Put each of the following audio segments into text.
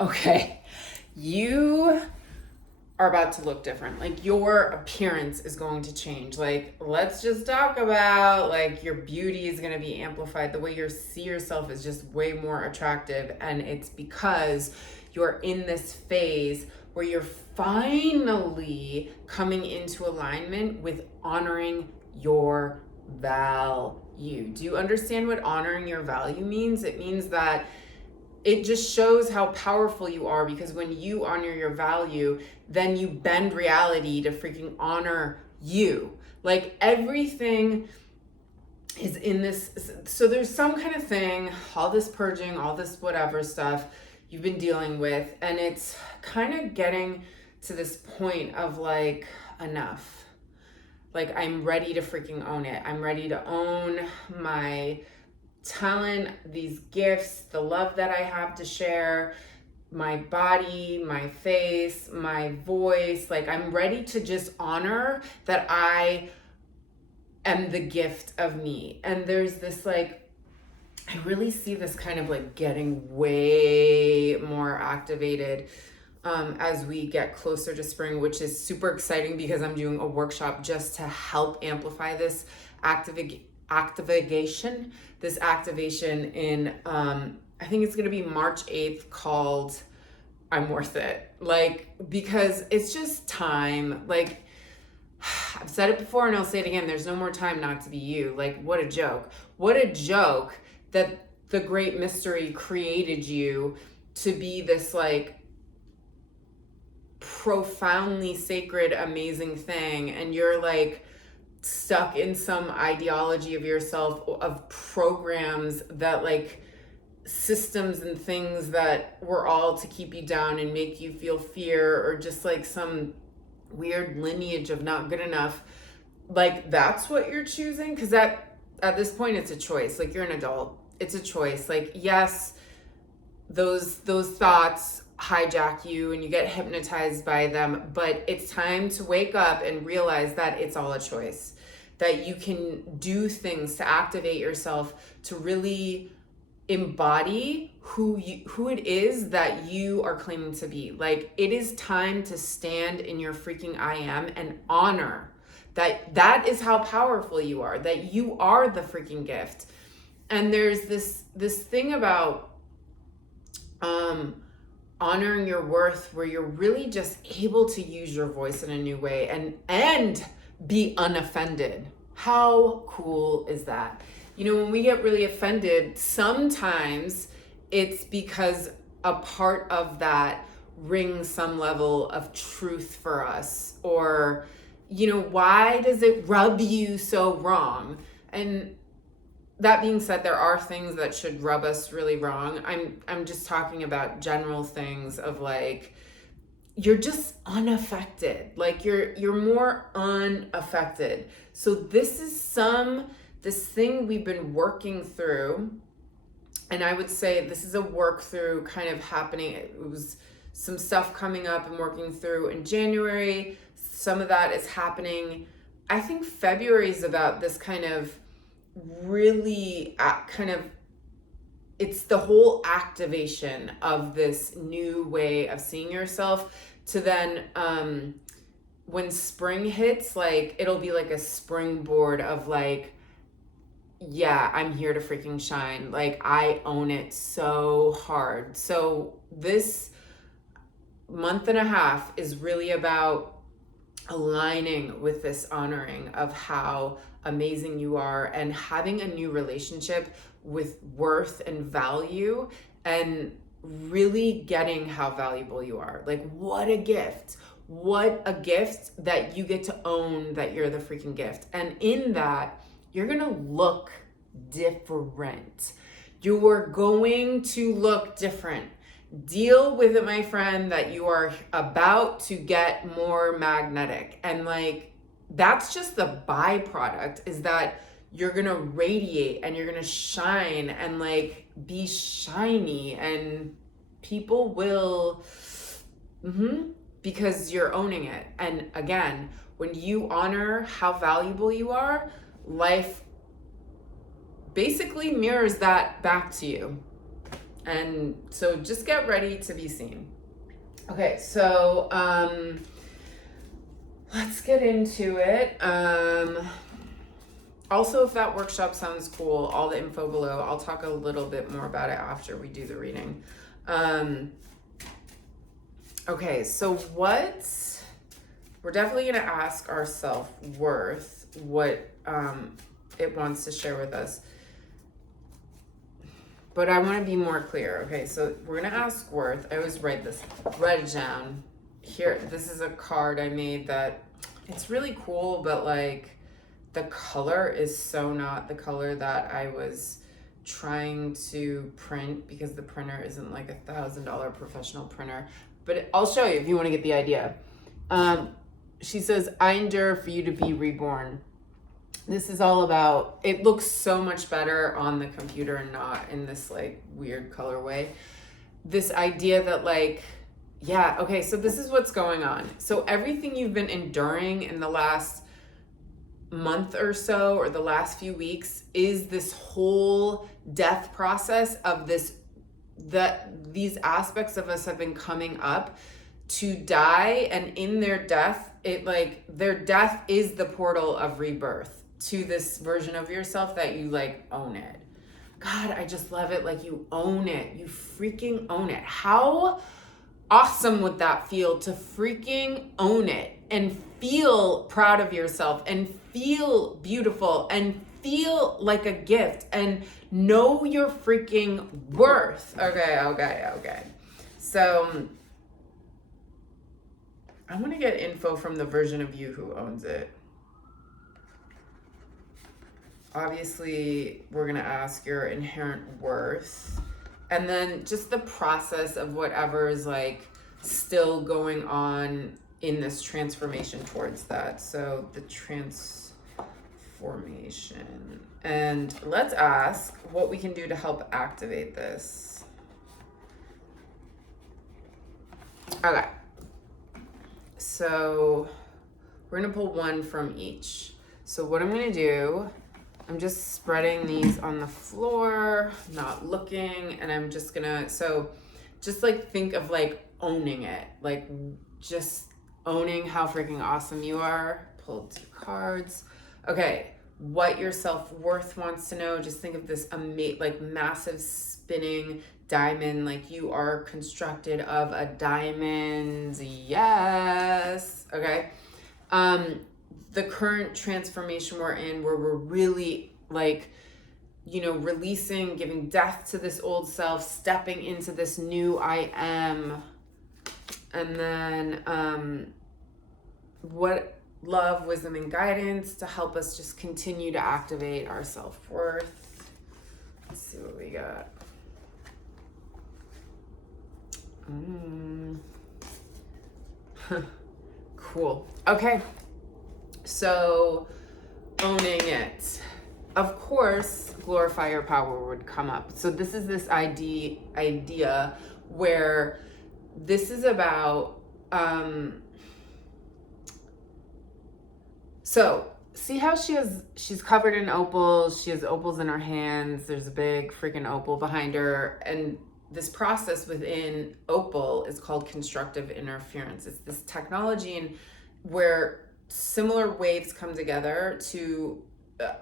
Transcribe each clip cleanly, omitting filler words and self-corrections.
Okay, you are about to look different. Like your appearance is going to change. Like let's just talk about like your beauty is going to be amplified. The way you see yourself is just way more attractive, and it's because you're in this phase where you're finally coming into alignment with honoring your value. Do you understand what honoring your value means? It means that it just shows how powerful you are, because when you honor your value, then you bend reality to freaking honor you. Like everything is in this. So there's some kind of thing, all this purging, all this whatever stuff you've been dealing with. And it's kind of getting to this point of like, enough. Like I'm ready to freaking own it. I'm ready to own my talent, these gifts, the love that I have to share, my body, my face, my voice. Like I'm ready to just honor that I am the gift of me. And there's this like, I really see this kind of like getting way more activated as we get closer to spring, which is super exciting because I'm doing a workshop just to help amplify this activation in I think it's going to be March 8th, called I'm Worth It. Like, because it's just time. Like I've said it before and I'll say it again, there's no more time not to be you. Like what a joke that the great mystery created you to be this like profoundly sacred, amazing thing, and you're like stuck in some ideology of yourself, of programs that like systems and things that were all to keep you down and make you feel fear, or just like some weird lineage of not good enough. Like that's what you're choosing, because at this point it's a choice. Like you're an adult, it's a choice. Like yes, those thoughts hijack you and you get hypnotized by them, but it's time to wake up and realize that it's all a choice, that you can do things to activate yourself, to really embody who it is that you are claiming to be. Like it is time to stand in your freaking I am and honor that is how powerful you are, that you are the freaking gift. And there's this thing about honoring your worth, where you're really just able to use your voice in a new way and be unoffended. How cool is that? You know, when we get really offended, sometimes it's because a part of that rings some level of truth for us, or, you know, why does it rub you so wrong? And that being said, there are things that should rub us really wrong. I'm just talking about general things of like, you're just unaffected. Like you're more unaffected. So this is this thing we've been working through. And I would say this is a work through kind of happening. It was some stuff coming up and working through in January. Some of that is happening. I think February is about this kind of really it's the whole activation of this new way of seeing yourself, to then when spring hits, like it'll be like a springboard of like, yeah, I'm here to freaking shine. Like I own it so hard. So this month and a half is really about aligning with this honoring of how amazing you are, and having a new relationship with worth and value, and really getting how valuable you are. Like what a gift that you get to own, that you're the freaking gift. And in that, you're gonna look different. You're going to look different. Deal with it, my friend, that you are about to get more magnetic. And like, that's just the byproduct, is that you're gonna radiate and you're gonna shine and like be shiny, and people will, because you're owning it. And again, when you honor how valuable you are, life basically mirrors that back to you. And so just get ready to be seen. Okay, so let's get into it. Also, if that workshop sounds cool, all the info below. I'll talk a little bit more about it after we do the reading. Okay, so we're definitely going to ask our self-worth what it wants to share with us. But I want to be more clear. Okay, so we're going to ask worth. I always write it down. Here, this is a card I made that it's really cool, but like the color is so not the color that I was trying to print, because the printer isn't like $1,000 professional printer. But I'll show you if you want to get the idea. She says, I endure for you to be reborn. This is all about, it looks so much better on the computer and not in this like weird colorway. This idea that like, yeah, okay, so this is what's going on. So everything you've been enduring in the last month or so, or the last few weeks, is this whole death process of these aspects of us have been coming up to die, and in their death, their death is the portal of rebirth to this version of yourself that you like own it. God, I just love it. Like, you own it. You freaking own it. How awesome would that feel to freaking own it and feel proud of yourself and feel beautiful and feel like a gift and know your freaking worth. Okay. So I want to get info from the version of you who owns it. Obviously, we're going to ask your inherent worth, and then just the process of whatever is like still going on in this transformation towards that. So the transformation, and let's ask what we can do to help activate this. Okay. So we're going to pull one from each. So what I'm going to do, I'm just spreading these on the floor, not looking, and I'm just gonna, so just like think of like owning it, like just owning how freaking awesome you are. Pull 2 cards. Okay, what your self-worth wants to know, just think of this like massive spinning diamond, like you are constructed of a diamond. Yes. Okay. The current transformation we're in, where we're really like, releasing, giving death to this old self, stepping into this new I am. And then what love, wisdom, and guidance to help us just continue to activate our self-worth. Let's see what we got. Cool. Okay. So, owning it. Of course, glorify your power would come up. So this is this idea where this is about, so see how she's covered in opals. She has opals in her hands. There's a big freaking opal behind her. And this process within opal is called constructive interference. It's this technology where similar waves come together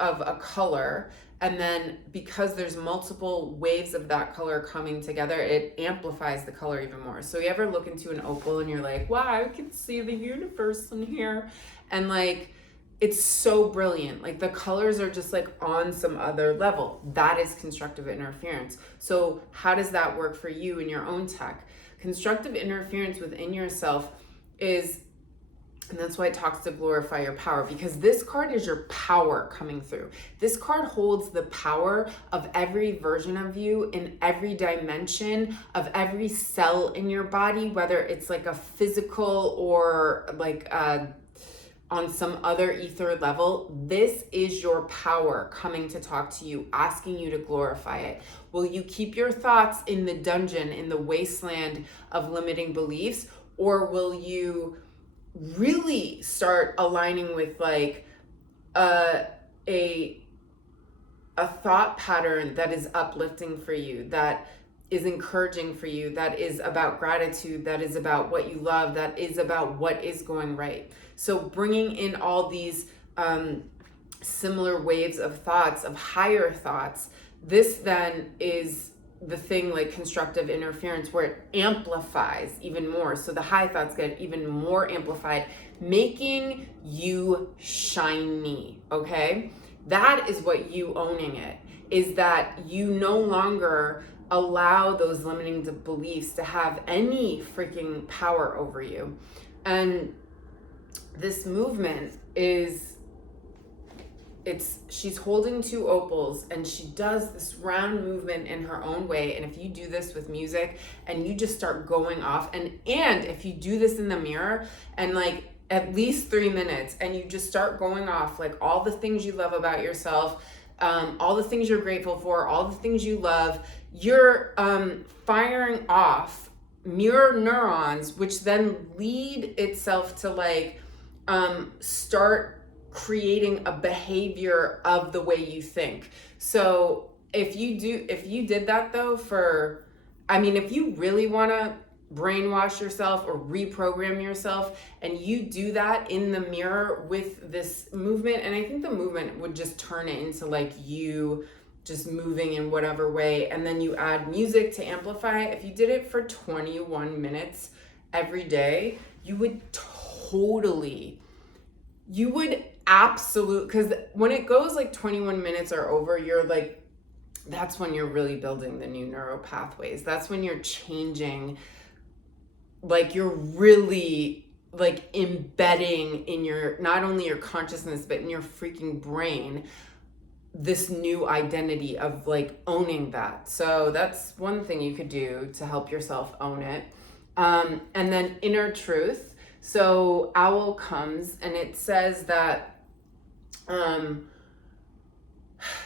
of a color, and then because there's multiple waves of that color coming together, it amplifies the color even more. So you ever look into an opal and you're like, wow, I can see the universe in here, and like it's so brilliant, like the colors are just like on some other level. That is constructive interference. So how does that work for you in your own tech? Constructive interference within yourself is, and that's why it talks to glorify your power, because this card is your power coming through. This card holds the power of every version of you in every dimension of every cell in your body, whether it's like a physical or like on some other ether level. This is your power coming to talk to you, asking you to glorify it. Will you keep your thoughts in the dungeon, in the wasteland of limiting beliefs, or will you really start aligning with like a thought pattern that is uplifting for you, that is encouraging for you, that is about gratitude, that is about what you love, that is about what is going right. So bringing in all these similar waves of thoughts, of higher thoughts, this then is the thing, like constructive interference, where it amplifies even more. So the high thoughts get even more amplified, making you shiny, okay? That is what you owning it, is that you no longer allow those limiting beliefs to have any freaking power over you. And this movement is, she's holding two opals, and she does this round movement in her own way. And if you do this with music and you just start going off, and if you do this in the mirror and like at least 3 minutes, and you just start going off like all the things you love about yourself, all the things you're grateful for, all the things you love, you're firing off mirror neurons, which then lead itself to like start creating a behavior of the way you think. So if you did that though, if you really want to brainwash yourself or reprogram yourself, and you do that in the mirror with this movement, and I think the movement would just turn it into like you just moving in whatever way, and then you add music to amplify it. If you did it for 21 minutes every day, you would absolutely, because when it goes like 21 minutes or over, you're like, that's when you're really building the new neural pathways. That's when you're changing, like you're really like embedding in your, not only your consciousness, but in your freaking brain, this new identity of like owning that. So that's one thing you could do to help yourself own it. And then inner truth. So owl comes and it says that,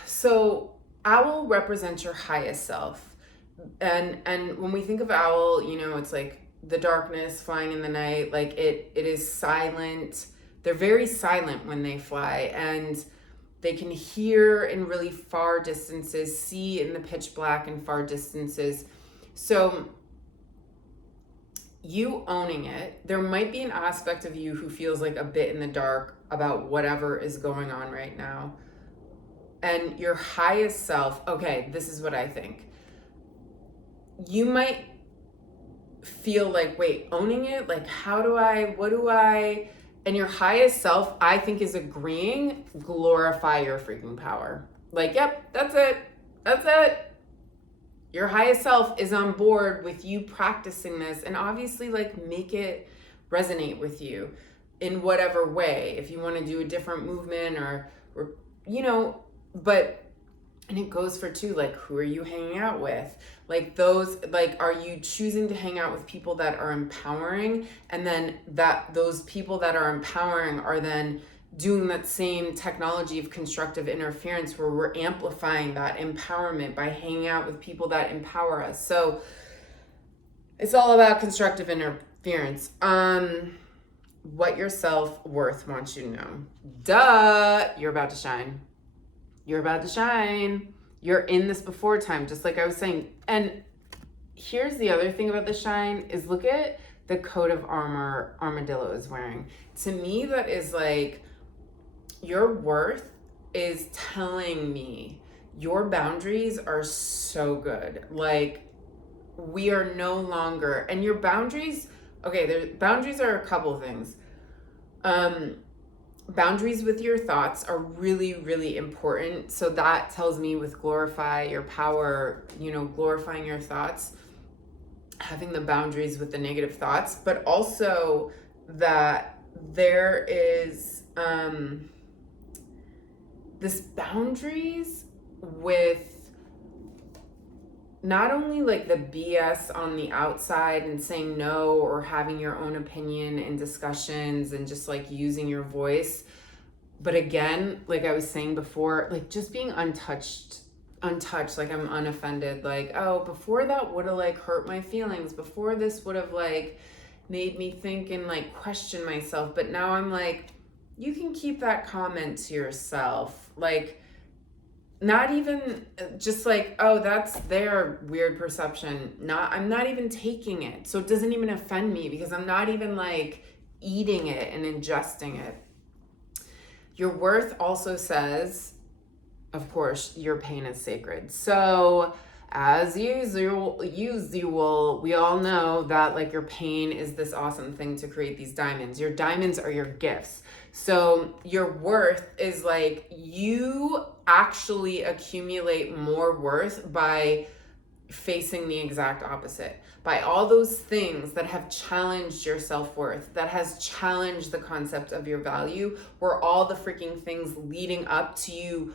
so owl represents your highest self. And when we think of owl, it's like the darkness, flying in the night, like it is silent. They're very silent when they fly, and they can hear in really far distances, see in the pitch black in far distances. So you owning it, there might be an aspect of you who feels like a bit in the dark about whatever is going on right now. And your highest self, okay, this is what I think. You might feel like, wait, owning it? Like, and your highest self, I think, is agreeing, glorify your freaking power. Like, yep, that's it. Your highest self is on board with you practicing this, and obviously like make it resonate with you in whatever way. If you want to do a different movement or but, and it goes for too, like, who are you hanging out with? Like those, like, are you choosing to hang out with people that are empowering? And then those people that are empowering are then doing that same technology of constructive interference, where we're amplifying that empowerment by hanging out with people that empower us. So it's all about constructive interference. What your self-worth wants you to know. Duh, you're about to shine. You're about to shine. You're in this before time, just like I was saying. And here's the other thing about the shine is, look at the coat of armor Armadillo is wearing. To me, that is like, your worth is telling me your boundaries are so good. Like, we are no longer, and your boundaries, okay, boundaries are a couple things. Boundaries with your thoughts are really, really important. So that tells me with glorify your power, glorifying your thoughts, having the boundaries with the negative thoughts, but also that there is this boundaries with not only like the BS on the outside and saying no or having your own opinion in discussions and just like using your voice, but again, like I was saying before, like just being untouched, like I'm unoffended. Like, oh, before that would have like hurt my feelings. Before this would have like made me think and like question myself. But now I'm like, you can keep that comment to yourself. Like, not even just like, oh, that's their weird perception. I'm not even taking it. So it doesn't even offend me because I'm not even like eating it and ingesting it. Your worth also says, of course, your pain is sacred. So as usual, we all know that like your pain is this awesome thing to create these diamonds. Your diamonds are your gifts. So your worth is like, you actually accumulate more worth by facing the exact opposite, by all those things that have challenged your self-worth, that has challenged the concept of your value, were all the freaking things leading up to you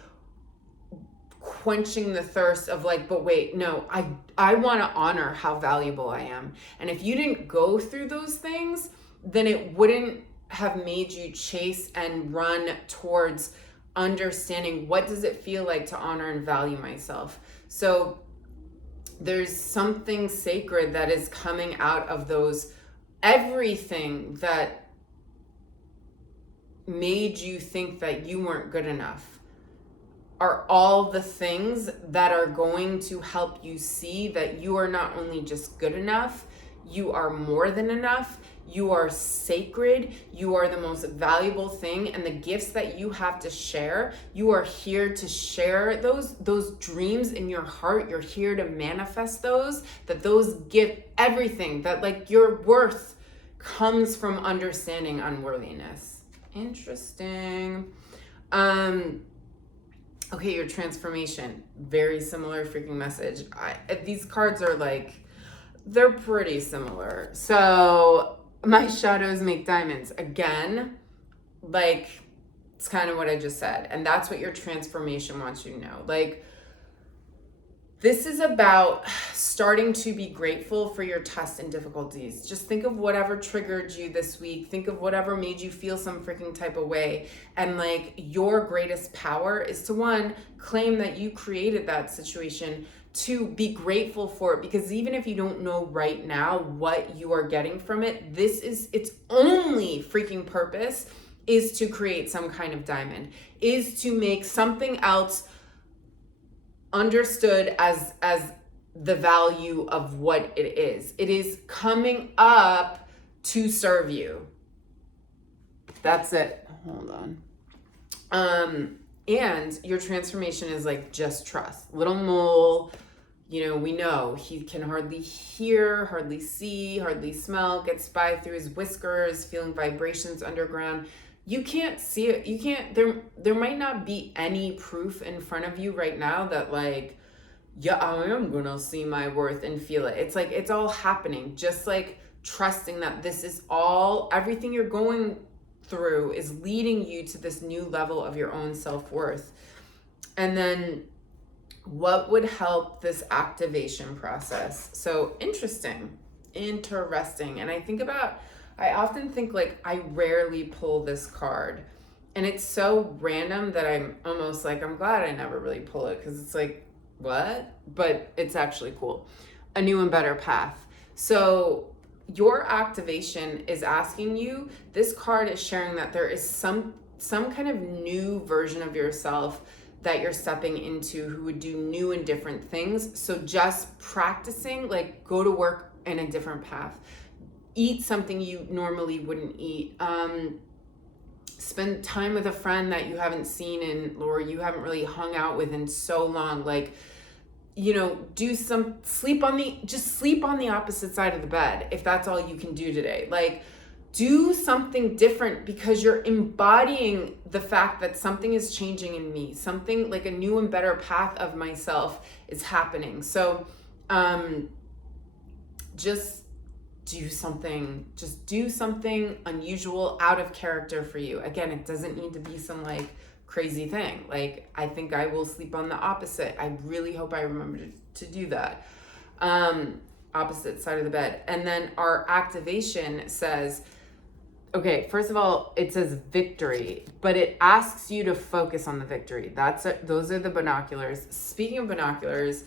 quenching the thirst of like, but wait, no, I want to honor how valuable I am. And if you didn't go through those things, then it wouldn't have made you chase and run towards understanding what does it feel like to honor and value myself. So there's something sacred that is coming out of those, everything that made you think that you weren't good enough are all the things that are going to help you see that you are not only just good enough, you are more than enough, you are sacred, you are the most valuable thing, and the gifts that you have to share, you are here to share those dreams in your heart. You're here to manifest those, that those give everything, that like your worth comes from understanding unworthiness. Interesting. Okay, your transformation, very similar freaking message. These cards are like, they're pretty similar. So my shadows make diamonds. Again, like, it's kind of what I just said. And that's what your transformation wants you to know. Like, this is about starting to be grateful for your tests and difficulties. Just think of whatever triggered you this week. Think of whatever made you feel some freaking type of way. And like, your greatest power is to, one, claim that you created that situation. To be grateful for it, because even if you don't know right now what you are getting from it, its only freaking purpose is to create some kind of diamond, is to make something else understood as the value of what it is. It is coming up to serve you. That's it. Hold on. And your transformation is like, just trust. Little mole, we know he can hardly hear, hardly see, hardly smell, gets by through his whiskers, feeling vibrations underground. You can't see it. You can't, there might not be any proof in front of you right now that like, yeah, I am gonna see my worth and feel it. It's like, it's all happening. Just like trusting that this is all, everything you're going through is leading you to this new level of your own self-worth. And then what would help this activation process? So interesting. And I often think like, I rarely pull this card, and it's so random that I'm almost like, I'm glad I never really pull it, because it's like, what? But it's actually cool. A new and better path. So your activation is asking you, this card is sharing that there is some kind of new version of yourself that you're stepping into, who would do new and different things. So just practicing, like, go to work in a different path, eat something you normally wouldn't eat, spend time with a friend that you haven't seen or you haven't really hung out with in so long. Like, sleep on the opposite side of the bed if that's all you can do today. Like, do something different, because you're embodying the fact that something is changing in me. Something like a new and better path of myself is happening. So just do something unusual, out of character for you. Again, it doesn't need to be some like crazy thing. Like, I think I will sleep on the opposite. I really hope I remember to do that. Opposite side of the bed. And then our activation says, okay, first of all, it says victory, but it asks you to focus on the victory. Those are the binoculars. Speaking of binoculars,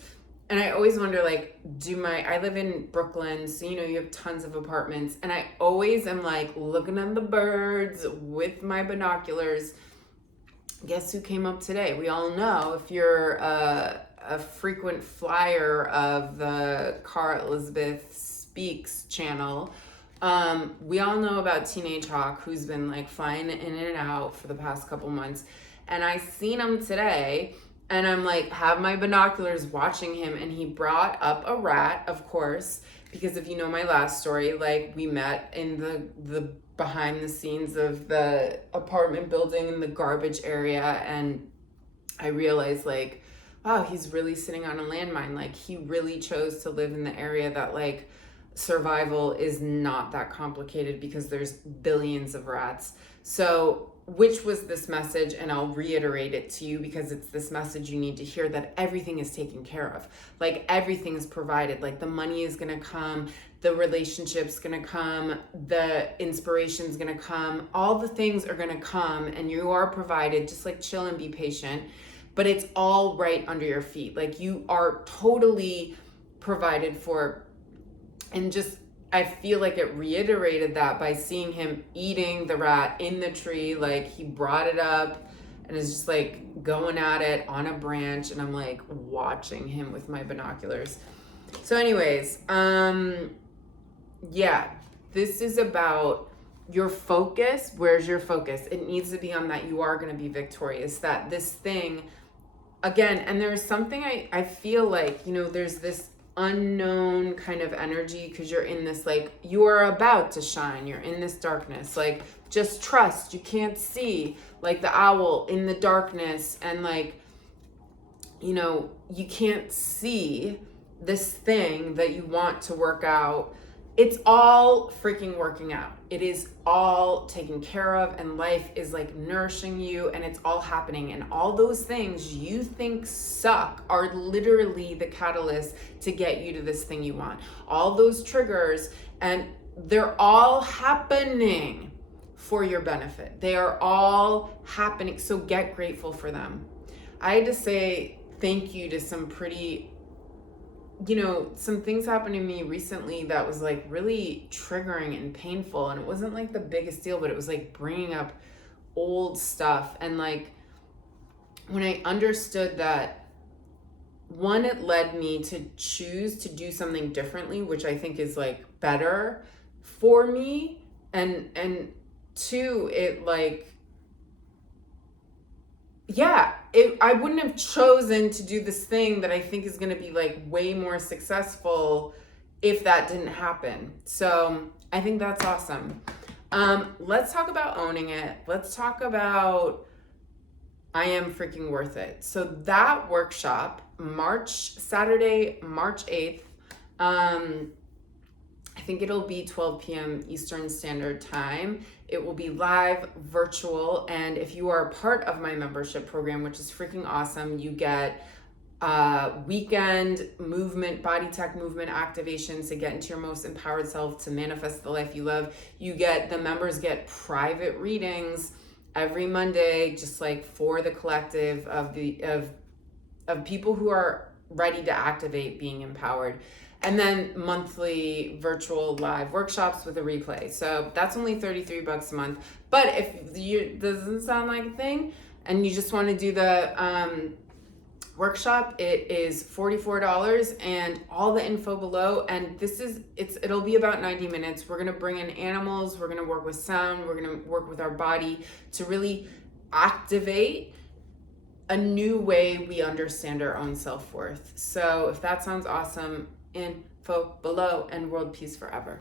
and I always wonder, like, I live in Brooklyn, so, you have tons of apartments, and I always am like looking at the birds with my binoculars. guess who came up today? We all know, if you're a frequent flyer of the Cara Elizabeth Speaks channel, we all know about Teenage Hawk, who's been like flying in and out for the past couple months. And I seen him today, and I'm like, have my binoculars watching him, and he brought up a rat, of course, because if you know my last story, like we met in the behind the scenes of the apartment building in the garbage area, and I realized like, wow, he's really sitting on a landmine. Like he really chose to live in the area that like survival is not that complicated because there's billions of rats. So which was this message, and I'll reiterate it to you because it's this message you need to hear, that everything is taken care of. Like everything is provided. Like the money is going to come, the relationship's going to come, the inspiration's going to come, all the things are going to come, and you are provided. Just like chill and be patient, but it's all right under your feet. Like you are totally provided for. And just, I feel like it reiterated that by seeing him eating the rat in the tree. Like he brought it up and is just like going at it on a branch, and I'm like watching him with my binoculars. So anyways, yeah, this is about your focus. Where's your focus? It needs to be on that you are going to be victorious, that this thing again. And there's something I feel like, you know, there's this unknown kind of energy because you're in this, like, you are about to shine, you're in this darkness, like just trust. You can't see, like the owl in the darkness, and like, you know, you can't see this thing that you want to work out. It's all freaking working out. It is all taken care of, and life is like nourishing you, and it's all happening. And all those things you think suck are literally the catalyst to get you to this thing you want. All those triggers, and they're all happening for your benefit. They are all happening. So get grateful for them. I had to say thank you to some pretty, you know, some things happened to me recently that was like really triggering and painful, and it wasn't like the biggest deal, but it was like bringing up old stuff. And like when I understood that, one, it led me to choose to do something differently, which I think is like better for me, and two, it like, yeah, I wouldn't have chosen to do this thing that I think is going to be like way more successful if that didn't happen. So I think that's awesome. Let's talk about owning it. Let's talk about I am freaking worth it. So that workshop, Saturday, March 8th, I think it'll be 12 p.m. Eastern Standard Time. It will be live, virtual, and if you are a part of my membership program, which is freaking awesome, you get weekend movement, body tech movement activations to get into your most empowered self, to manifest the life you love. The members get private readings every Monday, just like for the collective of people who are ready to activate being empowered. And then monthly virtual live workshops with a replay. So that's only $33 a month. But if you doesn't sound like a thing and you just want to do the workshop, it is $44, and all the info below. And it'll be about 90 minutes. We're gonna bring in animals, we're gonna work with sound, we're gonna work with our body to really activate a new way we understand our own self-worth. So if that sounds awesome, info below, and world peace forever.